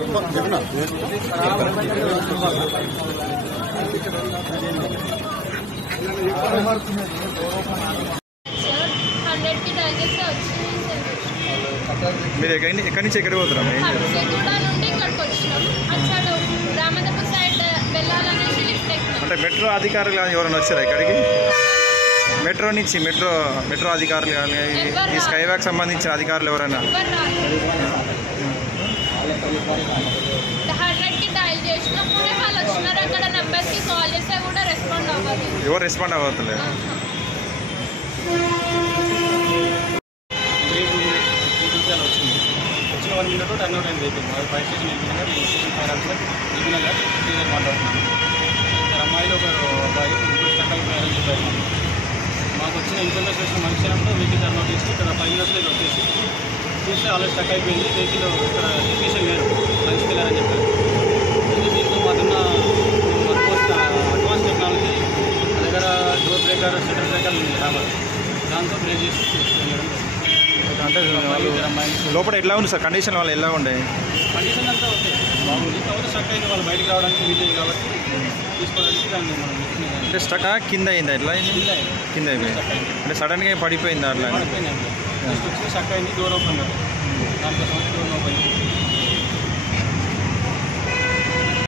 మీరు ఎక్కడి నుంచి ఎక్కడికి పోతున్నాం? అంటే మెట్రో అధికారులు ఎవరైనా వచ్చారా ఇక్కడికి? మెట్రో నుంచి మెట్రో అధికారులు కానీ ఈ స్కై వాక్ సంబంధించిన అధికారులు ఎవరైనా? ఎవరు రెస్పాండ్ అవ్వట్లేదు. వచ్చిన 1 minute టర్న్ అవుట్ అయింది వెహికల్. ఫైర్ స్టేషన్ వెళ్ళినాక ఫైర్ ఆఫీసర్ దిగినాక శ్రీధర్ మాట్లాడుతున్నాను. ఇద్దరు అమ్మాయిలు ఒకరు అబ్బాయి ముగ్గురు స్టక్ అయిపోయారని చెప్పారు. మాకు వచ్చిన ఇన్ఫర్మేషన్ వచ్చిన మనుషులంతా వెహికల్ టర్న్ అవుట్ చేసి ఇక్కడ 5 minutes వచ్చేసి చూస్తే ఆల్రెడీ స్టక్ అయిపోయింది. వెహికల్ ఇక్కడ సిచ్యువేషన్ లేదు, లంచ్కి వెళ్ళారని చెప్పారు. దీంతో మాకున్న అడ్వాన్స్ టెక్నాలజీ దగ్గర డోర్ బ్రేకర్ షట్టర్ బ్రేకర్ ఉంది హామర్, దాంతో బ్రేక్ చేసి తీసుకెళ్ళడం. అంటే లోపల ఎట్లా ఉంది సార్ కండిషన్? వాళ్ళు ఎలా ఉండే కండిషన్ అంతా ఓకే బాగుంది. కాకపోతే స్టక్ అయింది, వాళ్ళు బయటకు రావడానికి వీలేదు కాబట్టి తీసుకోవడానికి దాన్ని మనం అంటే స్టక్ కింద అయిందా? ఎట్లా కింద అయిపోయింది అంటే సడన్గా పడిపోయింది అట్లా? పడిపోయింది. జస్ట్ వచ్చి స్టక్ అయింది, డోర్ ఓపెన్ కాదు, దానికోసం డోర్ ఓపెన్